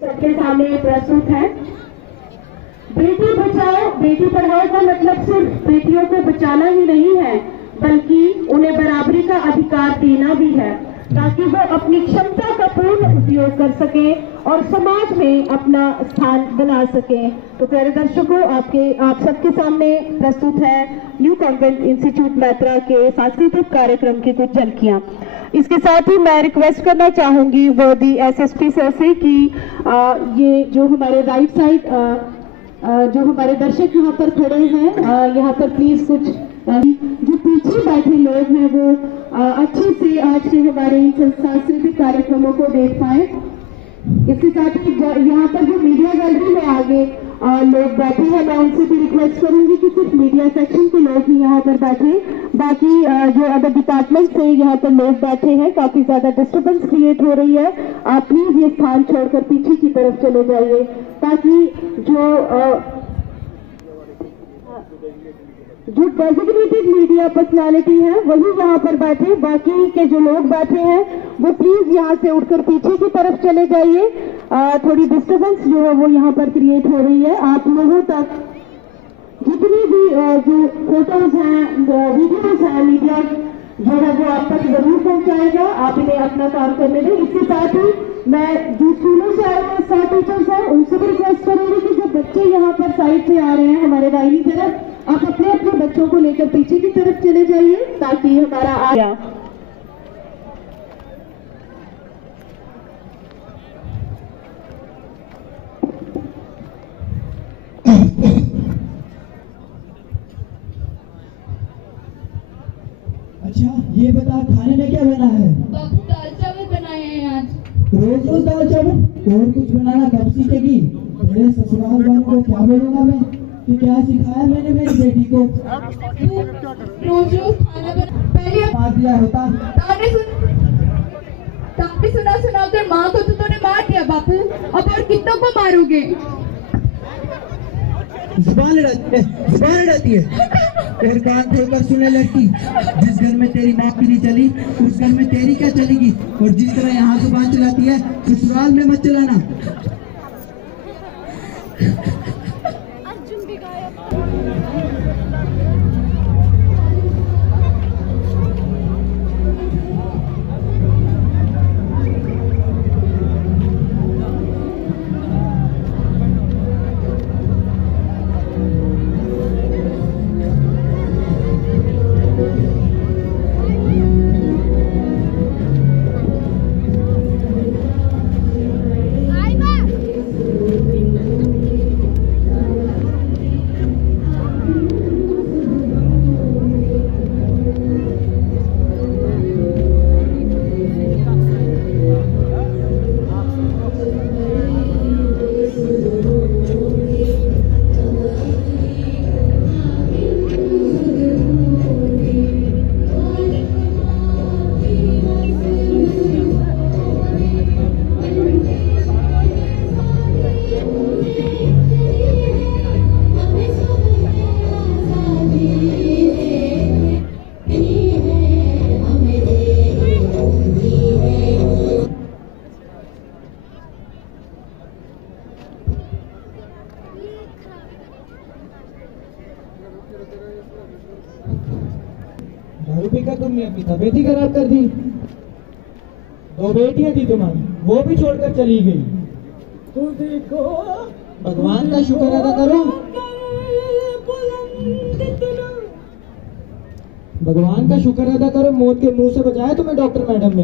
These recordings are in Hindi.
सबके सामने प्रस्तुत है। बेटी बचाओ बेटी पढ़ाओ का मतलब सिर्फ बेटियों को बचाना ही नहीं है, बल्कि उन्हें बराबरी का अधिकार देना भी है, ताकि वो अपनी क्षमता का पूर्ण उपयोग कर सके और समाज में अपना स्थान बना सके। तो प्यारे दर्शकों, आप सबके सामने प्रस्तुत है न्यू कॉन्वेंट इंस्टीट्यूट मैत्रा के सांस्कृतिक कार्यक्रम की कुछ झलकियां। इसके साथ ही मैं रिक्वेस्ट करना चाहूंगी वर्दी एसएसपी सर से कि ये जो हमारे राइट साइड जो हमारे दर्शक यहाँ पर खड़े हैं, यहाँ पर प्लीज कुछ जो पीछे बैठे लोग हैं वो अच्छे से आज के हमारे इन सांस्कृतिक कार्यक्रमों को देख पाए। इसके साथ ही यहाँ पर जो मीडिया गैलरी में आगे लोग बैठे हैं, मैं उनसे भी रिक्वेस्ट करूंगी कि सिर्फ मीडिया सेक्शन के लोग ही यहाँ पर बैठे, बाकी जो अदर डिपार्टमेंट से यहाँ पर लोग बैठे हैं, काफी ज्यादा डिस्टर्बेंस क्रिएट हो रही है। आप प्लीज ये स्थान छोड़कर पीछे की तरफ चले जाइए, ताकि जो डेजिग्नेटेड मीडिया पर्सनालिटी है वही यहाँ पर बैठे, बाकी के जो लोग बैठे हैं वो प्लीज यहाँ से उठकर पीछे की तरफ चले जाइए। थोड़ी डिस्टर्बेंस जो है वो यहाँ पर क्रिएट हो रही है। आप लोगों तक जितनी भी जो फोटोज हैं, वीडियोज हैं, मीडिया जो है वो आप तक जरूर पहुंचाएगा। आप इन्हें अपना काम करने दें। इसके साथ ही मैं जो स्कूलों से आए हुए साथ टीचर्स हैं उनसे भी रिक्वेस्ट करूंगी कि जो बच्चे यहाँ पर साइड पे आ रहे हैं हमारे दाहिनी तरफ, आप अपने अपने बच्चों को लेकर पीछे की तरफ चले जाइए, ताकि हमारा आया अच्छा ये बता, खाने में क्या बना है? बाबू दाल चावल बनाए हैं आज। रोज रोज दाल चावल और कुछ बनाना कब सीखेगी? मेरे ससुराल वालों को क्या बोलूंगा मैं कि क्या सिखाया मैंने मेरी बेटी को? रोज रोज खाना बना, पहले मार दिया होता। ताने सुना कर माँ को तो तूने मार दिया बापू, अब और कितनों को मारोगे? जुबान लड़ाती है और कान खोलकर सुने लड़की, जिस घर में तेरी माँ की नहीं चली उस घर में तेरी क्या चलेगी? और जिस तरह यहाँ जुबान चलाती है ससुराल में मत चलाना। दारू पीकर तुमने अपनी तबीयत ही खराब कर दी। 2 बेटियां थी तुम्हारी, वो भी छोड़कर चली गई। तो देखो भगवान का शुक्र अदा करो, भगवान का शुक्र अदा करो, मौत के मुंह से बचाया तुम्हें डॉक्टर मैडम ने।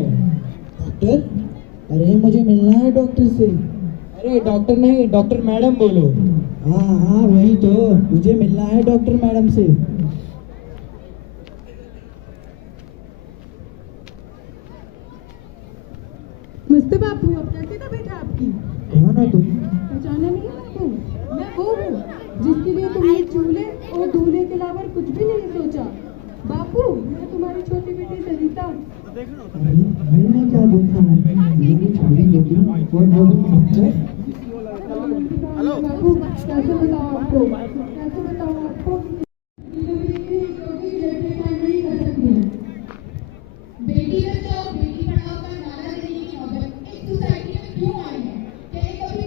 डॉक्टर? अरे मुझे मिलना है डॉक्टर से। अरे डॉक्टर नहीं, डॉक्टर मैडम बोलो। हाँ वही तो, मुझे मिलना है डॉक्टर मैडम से। नमस्ते बापू, अब कैसी तबीयत है आपकी? कौन हो तुम? पहचाना नहीं है आपको? मैं वो हूँ जिसके लिए तुमने चूल्हे और दूल्हे के अलावा कुछ भी नहीं सोचा। बापू, मैं तुम्हारी छोटी बेटी सरिता। मैंने क्या देखा है? मेरी छोटी बेटी और वो भी बापू कैसे बताओ आपको? बेटी बचाओ बेटी पढ़ाओ का नारा देने की नौबत इस सोसाइटी में क्यों आई है? क्या ये कभी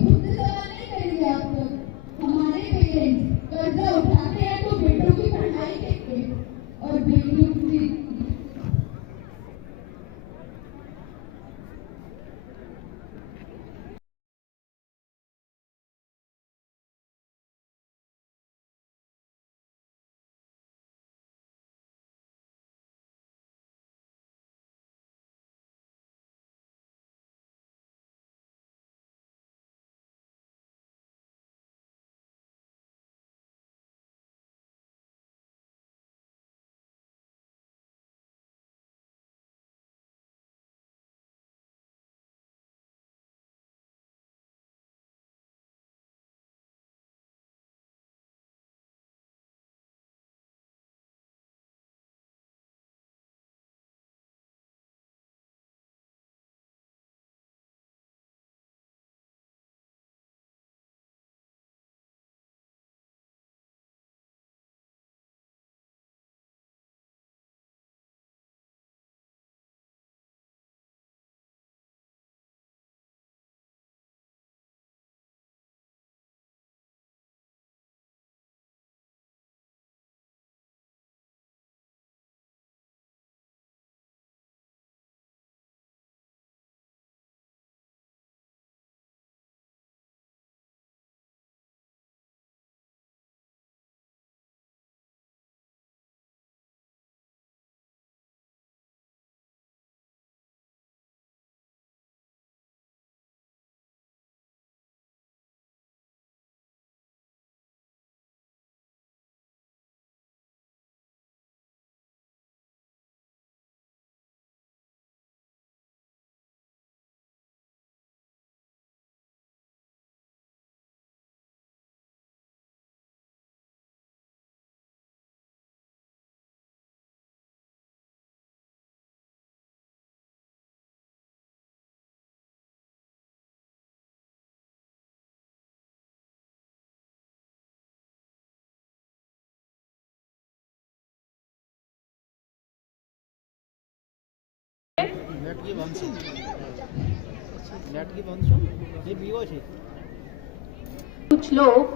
कुछ लोग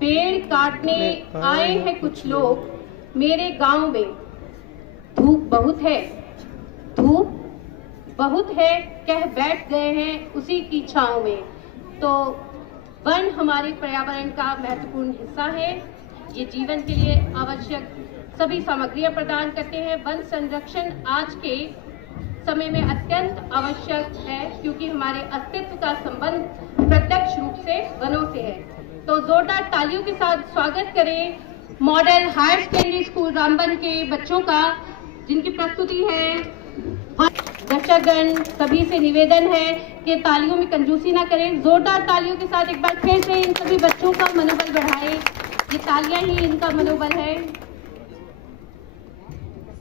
पेड़ काटने आए हैं, कुछ लोग मेरे गांव में। धूप बहुत है, धूप बहुत है, कह बैठ गए हैं उसी की छांव में। तो वन हमारे पर्यावरण का महत्वपूर्ण हिस्सा है। ये जीवन के लिए आवश्यक सभी सामग्रियां प्रदान करते हैं। वन संरक्षण आज के समय में अत्यंत आवश्यक है, क्योंकि हमारे अस्तित्व का संबंध प्रत्यक्ष रूप से वनों से है। तो जोरदार तालियों के साथ स्वागत करें model higher secondary school Ramban के बच्चों का, जिनकी प्रस्तुति है। दर्शकगण सभी से निवेदन है कि तालियों में कंजूसी ना करें। जोरदार तालियों के साथ एक बार फिर से इन सभी बच्चों का मनोबल बढ़ाएं। ये तालियां ही इनका मनोबल है।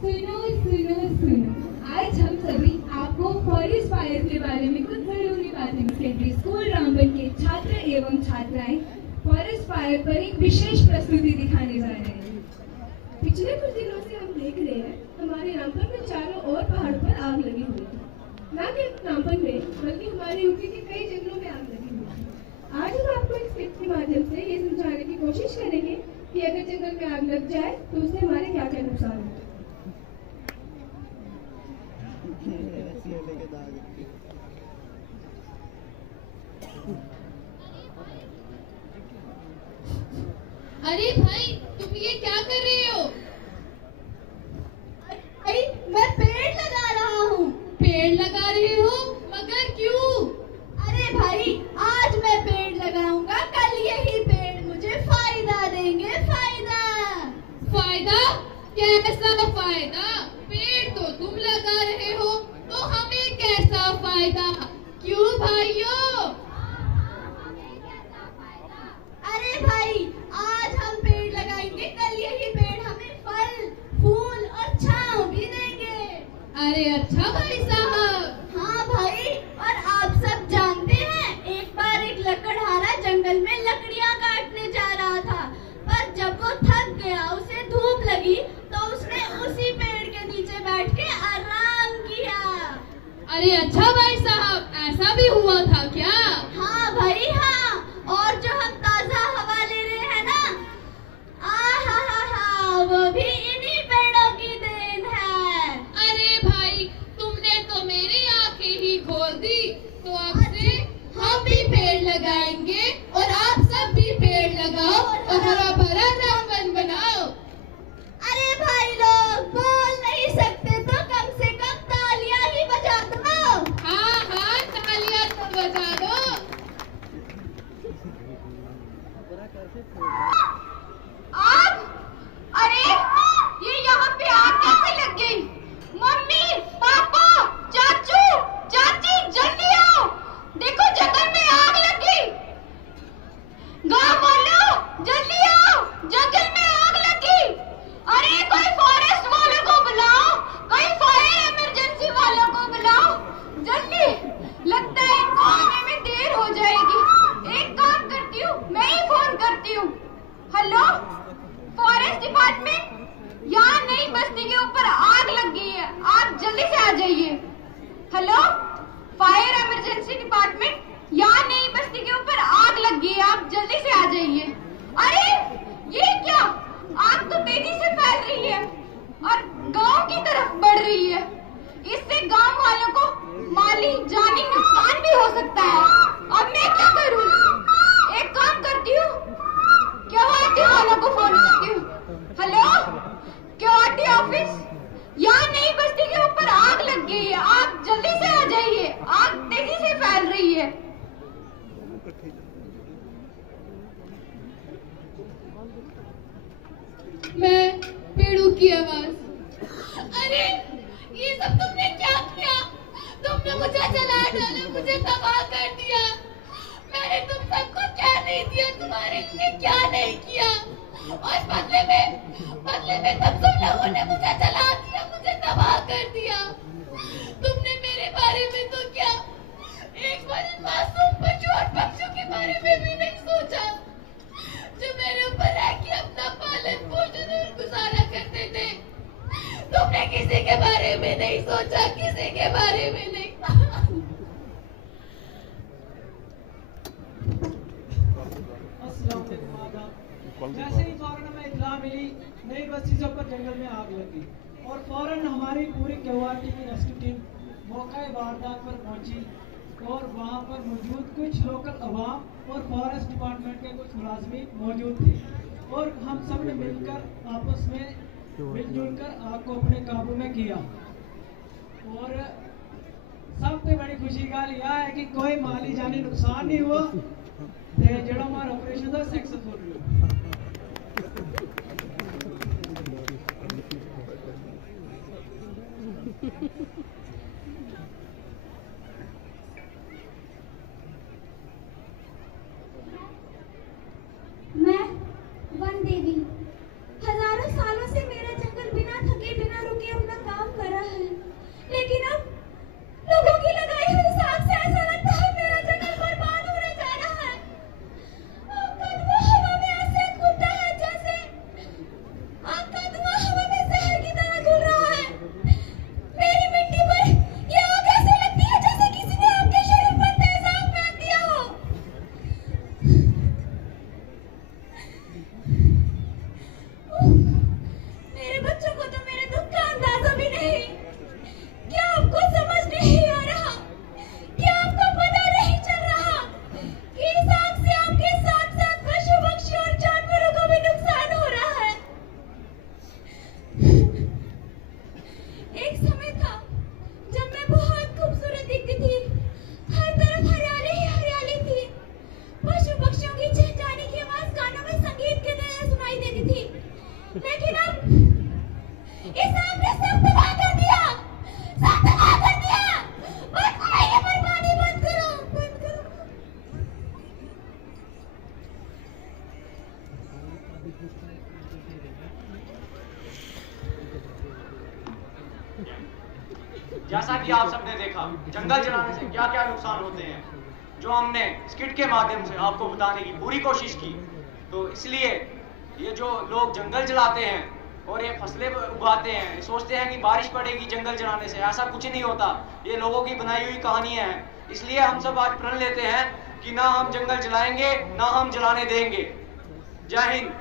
सुनो सुनो सुनो, आज हम सभी आपको फॉरेस्ट फायर के बारे में कुछ जरूरी बातें सेकेंडरी स्कूल रामबन के छात्र एवं छात्राएं फॉरेस्ट फायर पर एक विशेष प्रस्तुति दिखाने जा रहे हैं। पिछले कुछ दिनों से हम देख रहे हैं हमारे रामबन में चारों ओर पहाड़ों पर आग लगी हुई है। न केवल रामबन में बल्कि हमारे यूपी के कई जंगलों में आग लगी हुई है। आज हम आपको इस क्लिप के माध्यम से ये समझाने की कोशिश करेंगे कि अगर जंगल में आग लग जाए तो उससे हमारे क्या क्या नुकसान होते हैं। अरे भाई, तुम ये क्या कर रहे हो? अरे मैं पेड़ लगा रहा हूँ। पेड़ लगा रहे हो, मगर क्यों? अरे भाई, आज मैं पेड़ लगाऊंगा, कल यही पेड़ मुझे फायदा देंगे। फायदा? फायदा? कैसा फायदा? पेड़ तो तुम लगा रहे हो, तो हमें कैसा फायदा? क्यों भाइयों? अरे भाई, आज हम पेड़ लगाएंगे, कल यही पेड़ हमें फल, फूल और छांव भी देंगे। अरे अच्छा भाई साहब। हाँ भाई, और आप सब जानते हैं, एक बार एक लकड़हारा जंगल में लकड़ियां काटने जा रहा था, पर जब वो थक गया, उसे धूप लगी, तो उसने उसी पेड़ के नीचे बैठ के आराम किया। अरे अच्छा भाई साहब, ऐसा भी हुआ था क्या? हाँ भाई हाँ, और जो हम ताजा हवा ले रहे हैं ना, वो भी इन्हीं पेड़ों की देन है। अरे भाई, तुमने तो मेरी आंखें ही खोल दी। तो अब से हम भी पेड़ लगाएंगे और आप सब भी पेड़ लगाओ और हरा भरा रामबन बनाओ। अरे भाई लोग बोल नहीं सकते तो कम से कम तालियां ही बजा दो। हाँ हाँ, तालियां तो बजा दो। आग? अरे ये यहाँ पे आग कैसे लग गई? मम्मी, पापा, चाचू, चाची, जल्दी आओ, देखो जंगल में आग लग गई। गाँव वालों जल्दी आओ, जंगल में आग लग गई। अरे कोई फॉरेस्ट वालों को बुलाओ, कोई फायर इमरजेंसी वालों को बुलाओ, जल्दी। लगता है इनको आने में देर हो जाएगी। एक काम करती हूँ, मैं ही फोन करती हूँ। हेलो फॉरेस्ट डिपार्टमेंट, यहाँ नई बस्ती के ऊपर आग लग गई है, आप जल्दी से आ जाइए। हेलो फायर इमरजेंसी डिपार्टमेंट, यहाँ नई बस्ती के ऊपर आग लग गई है, आप जल्दी से आ जाइए। अरे ये क्या, आग तो तेजी से फैल रही है और गांव की तरफ बढ़ रही है। इससे गांव वालों को माली जानी नुकसान भी हो सकता है। अब मैं क्या करूं? एक काम करती हूँ, क्योंटी वालों को फोन करती हूँ। हेलो क्योंटी ऑफिस, यहाँ नई बस्ती के ऊपर आग लग गई है, आप जल्दी से आ जाइए, आग तेजी से फैल रही है। मैं पेड़ों की आवाज। अरे ये सब तुमने क्या किया? तुमने मुझे जला डाला, मुझे तबाह कर दिया। मैंने तुम सबको क्या नहीं दिया, तुम्हारे लिए क्या नहीं किया, और बदले में तुम लोगों ने मुझे जला दिया, मुझे तबाह कर दिया। तुमने मेरे बारे में तो क्या, एक बार इन मासूम बच्चों पक्षियों के बारे में भी नहीं सोचा, जो मेरे ऊपर रह के अपना पालन पोषण और गुजारा करते थे। तुमने किसी के बारे में नहीं सोचा, किसी के के बारे में नहीं। जैसे ही फौरन हमें इत्तला मिली नई बस चीजों पर जंगल में आग लगी और फौरन हमारी पूरी क्यूआरटी की रेस्क्यू टीम मौका वारदात पर पहुंची और वहां पर मौजूद कुछ लोकल अवाम और फॉरेस्ट डिपार्टमेंट के कुछ मुलाजमीन मौजूद थे और हम सब ने मिलकर आपस में मिलजुल कर आग को अपने काबू में किया। और सबसे बड़ी खुशी का यह है कि कोई माली जानी नुकसान नहीं हुआ ते जेड़ा हमारा ऑपरेशन था सक्सेसफुल हुआ। मैं वन देवी हजारों सालों से मेरा जंगल बिना थके बिना रुके अपना काम कर रहा है, लेकिन अब लोगों की लगाई हुई सांप से ऐसा लगता है मेरा जंगल बर्बाद होने जा रहा है। आपका धुआं हवा में ऐसे घूमता है जैसे आपका धुआं हवा में जहर की तरह घुल रहा है। मेरी मिट्टी पर ये आग ऐसे लगती है जैसे किसी ने आपके शरीर पर तेजाब फेंक दिया हो। मेरे बच्चों को तो मेरे दुख का अंदाजा भी नहीं। क्या आपको समझ नहीं आ रहा? क्या आपको पता नहीं चल रहा कि इस आग से आपके साथ साथ पशु पक्षी और जानवरों को भी नुकसान हो रहा है? एक समय था जब मैं बहुत खूबसूरत दिखती थी, हर तरफ हरियाली ही हरियाली थी, पशु पक्षियों की चहचहाने की आवाज कानों में संगीत की तरह सुनाई देती थी। लेकिन अब इस आग ने सब तबाह कर दिया, सब तबाह कर दिया। बंद करो ये बर्बादी, बंद करो, बंद करो। जैसा कि आप सबने देखा जंगल जलाने से क्या क्या नुकसान होते हैं, जो हमने स्किट के माध्यम से आपको बताने की पूरी कोशिश की। तो इसलिए ये जो लोग जंगल जलाते हैं और ये फसलें उगाते हैं, सोचते हैं कि बारिश पड़ेगी जंगल जलाने से, ऐसा कुछ नहीं होता। ये लोगों की बनाई हुई कहानियां हैं। इसलिए हम सब आज प्रण लेते हैं कि ना हम जंगल जलाएंगे ना हम जलाने देंगे। जय हिंद।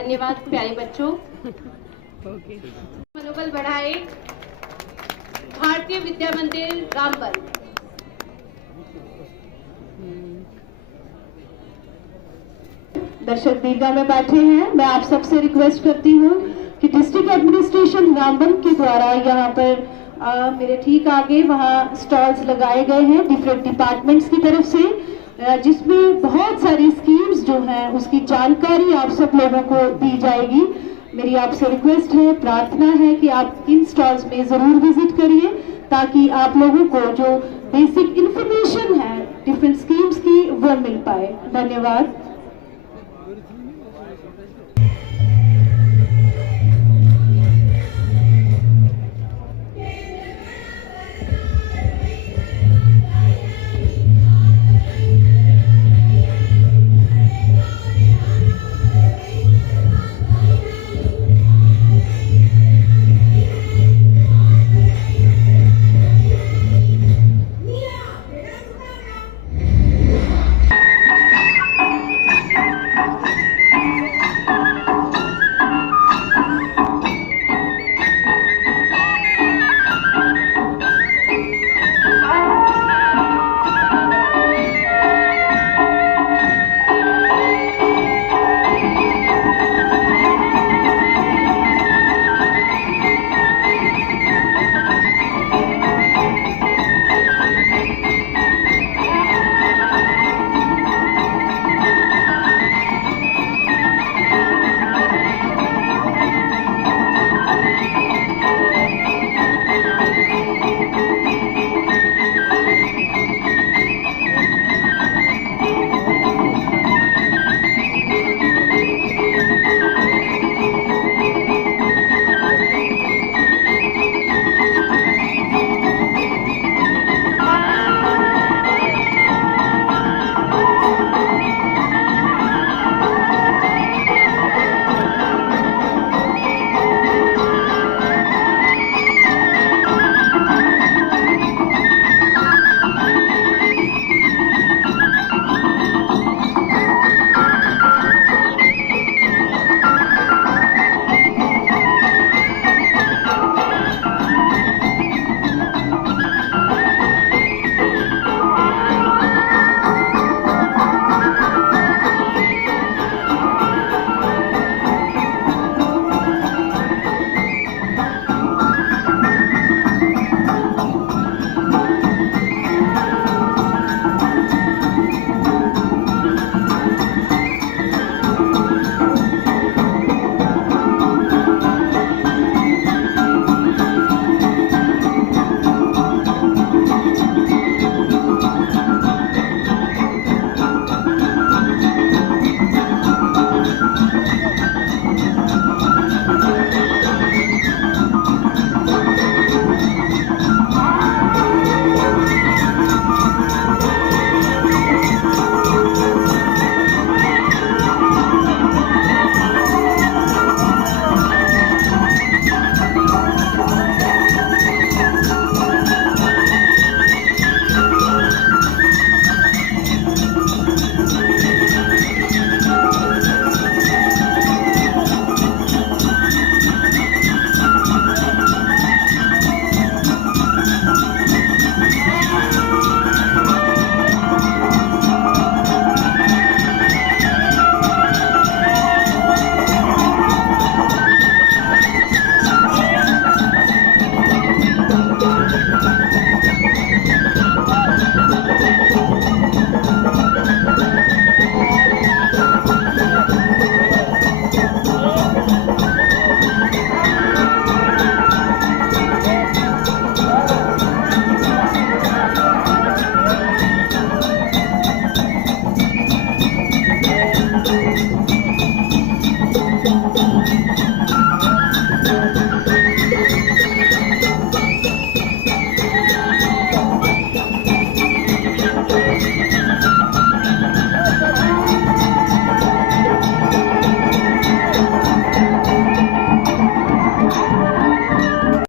धन्यवाद प्यारे बच्चों। मनोबल बढ़ाए भारतीय विद्या मंदिर रामबन। दर्शक दीर्घा में बैठे हैं, मैं आप सबसे रिक्वेस्ट करती हूँ कि डिस्ट्रिक्ट एडमिनिस्ट्रेशन रामबन के द्वारा यहाँ पर मेरे ठीक आगे वहाँ स्टॉल्स लगाए गए हैं डिफरेंट डिपार्टमेंट्स की तरफ से, जिसमें बहुत सारी स्कीम्स जो हैं उसकी जानकारी आप सब लोगों को दी जाएगी। मेरी आपसे रिक्वेस्ट है, प्रार्थना है कि आप इन स्टॉल्स में जरूर विजिट करिए ताकि आप लोगों को जो बेसिक इंफॉर्मेशन है डिफरेंट स्कीम्स की वो मिल पाए। धन्यवाद।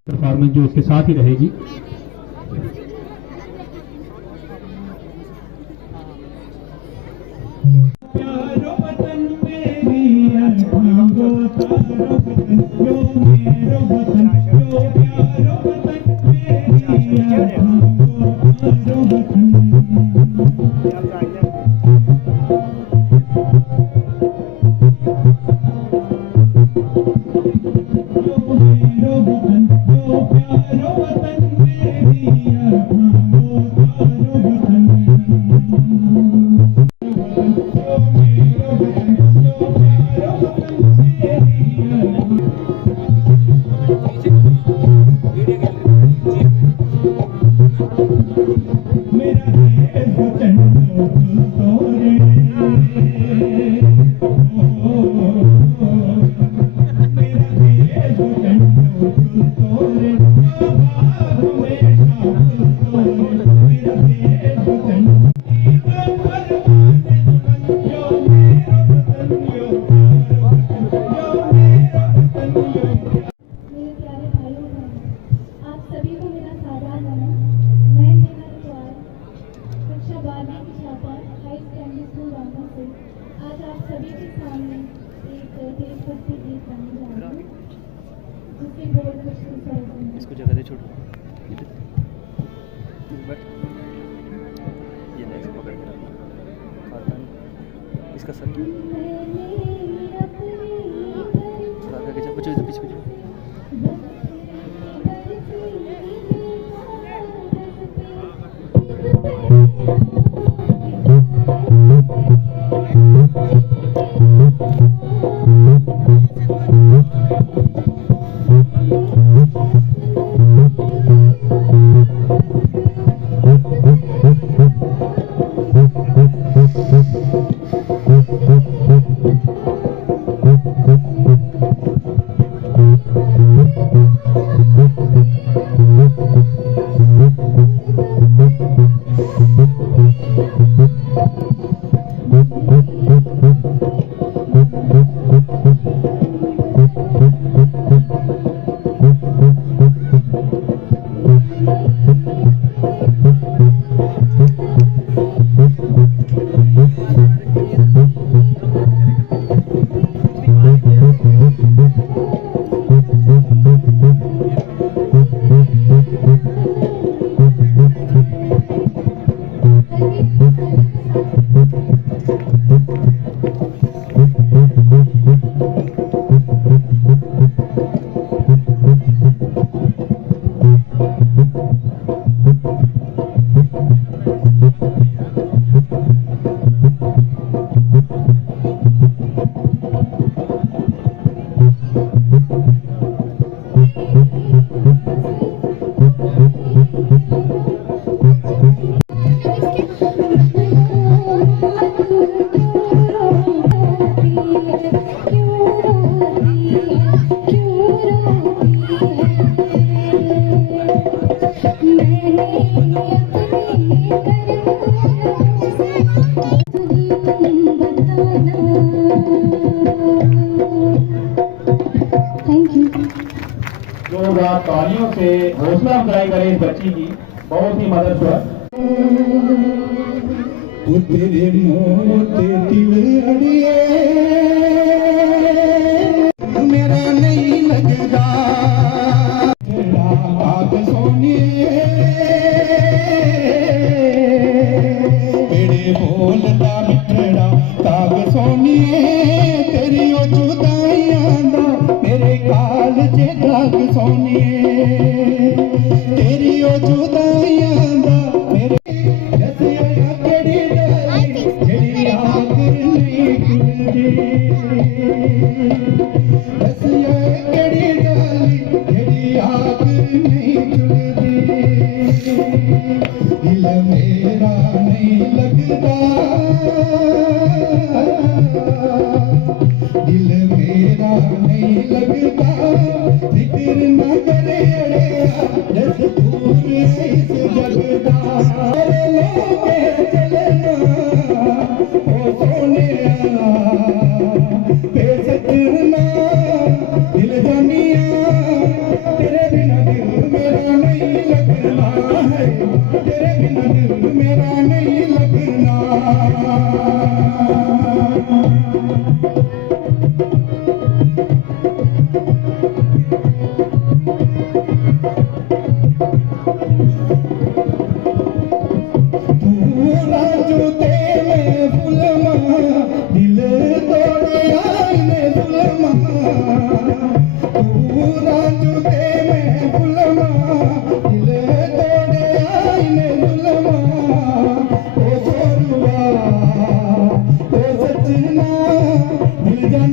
परफॉर्मेंस जो इसके साथ ही रहेगी। प्यारो वतन मेरी पहले छोड़ो ये नहीं इसको पकड़ के रखना इसका सर आगे जा पीछे पीछे तालियों से हौसला अफजाई करें इस बच्ची की, बहुत ही मदद हुआ। तेरे मोते तिलड़िए मेरा नहीं लगदा आग सोनिए तेरे बोलदा मिठड़ा ताग सोनिए तेरी ओ जुदाइयां दा मेरे काल च दाग सोनिए तेरी ओ जुदाइयां दा मेरे दिल मेरा नहीं लगता दिल मेरा नहीं लगता फिक्र न करे जस दूर इस जगदा लेके चलना ओ सोने बेसतना दिल जानिया तेरे बिना दिल मेरा नहीं लगना है तेरे बिना दिल मेरा नहीं लगना पूरा जूते में फुलमा दिल तोड़िया में फुलमा पूरा जूते में फुलमा दिल तोड़िया में फुलमा ओ छोरुआ ओ सजना दिल जान